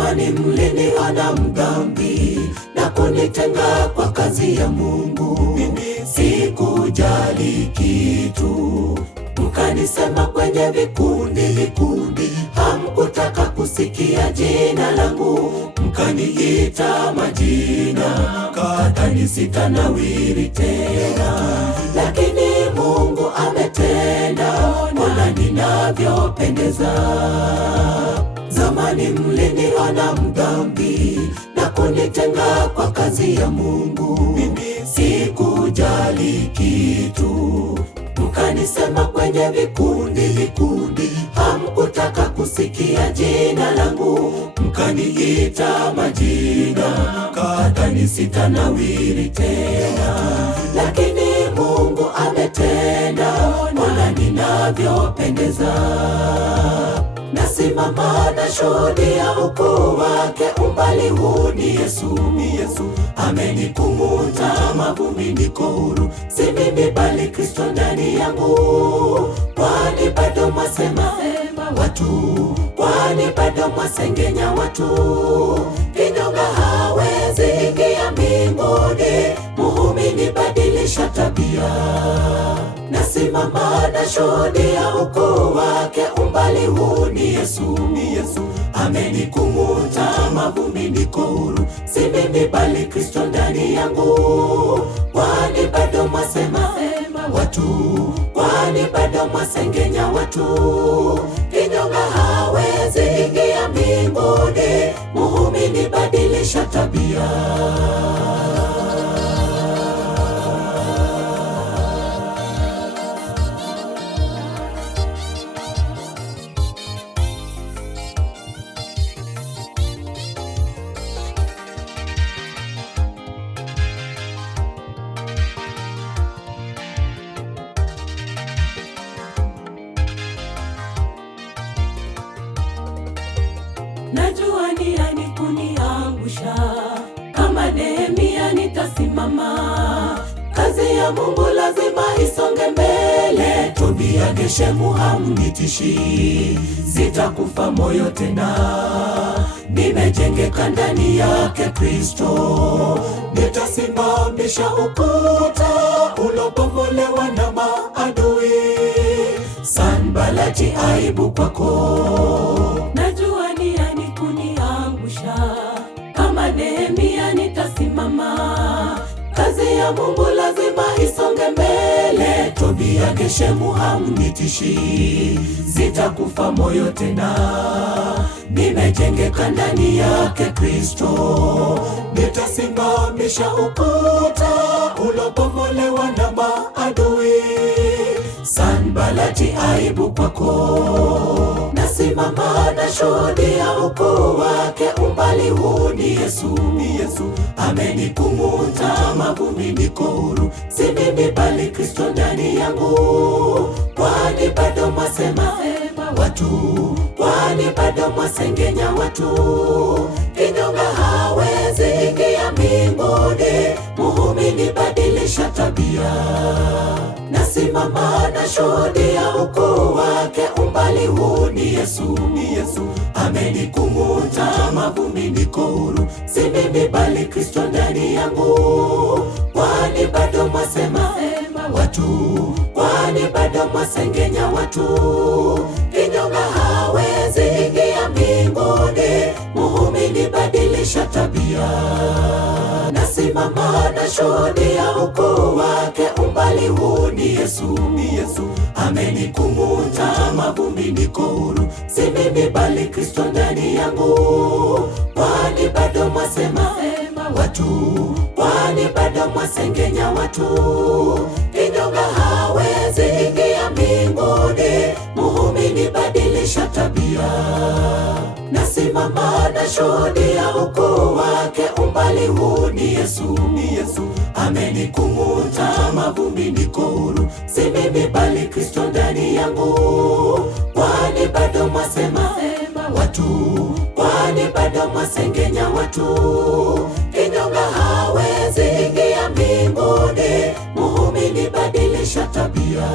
Zamani mliniona mdhambi na kunitenga kwa kazi ya Mungu. Sikujali kitu, mkanisema kwenye vikundi. Hamkutaka kusikia jina langu, mkaniita majina, kadhani sitanawiri tena. Lakini Mungu ametenda, ona ninavyopendeza. Zamani mliniona mdhambi na kunitenga kwa kazi ya Mungu. Sikujali kitu, mkanisema kwenye vikundi. Hamkutaka kusikia jina langu, mkaniita majina, kadhani sitanawiri tena. Lakini Mungu ametenda, ona ninavyopendeza. Nasimama na shuhudia ukuu wake, umbali huu ni Yesu. Amenikung'uta mavumbi, niko huru, si mimi bali Kristo ndani yangu. Kwani bado mwasema watu, kwani bado mwasengenya watu. Kinyonga hawezi ingia mbinguni, muumini badilisha tabia. Nasimama na shuhudia ukuu wake, umbali huu ni Yesu. Amenikung'uta mavumbi, niko huru, si mimi bali Kristo ndani yangu. Kwani bado mwasema watu, kwani bado mwasengenya watu. Kinyonga hawezi ingia mbinguni, muumini badilisha tabia. Najua nia ni kuniangusha, kama Nehemia nitasimama. Kazi ya Mungu lazima isonge mbele. Tobia, Geshemu hamnitishi, sitakufa moyo tena. Nimejengeka ndani yake Kristo, nitasimamisha ukuta ulobomolewa na maadui. Sanbalati, aibu kwako. Najua nia ni kuniangusha, kama Nehemia nitasimama. Kazi ya Mungu lazima isonge mbele. Tobia, Geshemu hamnitishi, sitakufa moyo tena. Nimejengeka ndani yake Kristo, nitasimamisha ukuta ulobomolewa na maadui. Sanbalati, aibu kwako. Nasimama na shuhudia ukuu wake, umbali huu ni Yesu. Amenikung'uta mavumbi, niko huru, si mimi bali Kristo ndani yangu. Kwani bado mwasema watu, kwani bado mwasengenya watu. Kinyonga hawezi ingia mbinguni, muumini badilisha tabia. Nasimama na shuhudia ukuu wake, umbali huu ni Yesu. Amenikung'uta mavumbi, niko huru, si mimi bali Kristo ndani yangu. Kwani bado mwasema watu, kwani bado mwasengenya watu. Kinyonga hawezi ingia mbinguni, muumini badilisha tabia. Nasimama na shuhudia ukuu wake, umbali huu ni Yesu. Amenikung'uta mavumbi, niko huru, si mimi bali Kristo ndani yangu. Kwani bado mwasema watu, kwani bado mwasengenya watu. Kinyonga hawezi ingia mbinguni, muumini badilisha tabia. Nasimama na shuhudia ukuu wake, umbali huu ni Yesu. Amenikung'uta mavumbi, niko huru, si mimi bali Kristo ndani yangu. Kwani bado mwasema watu, kwani bado mwasengenya watu. Kinyonga hawezi ingia mbinguni, muumini badilisha tabia.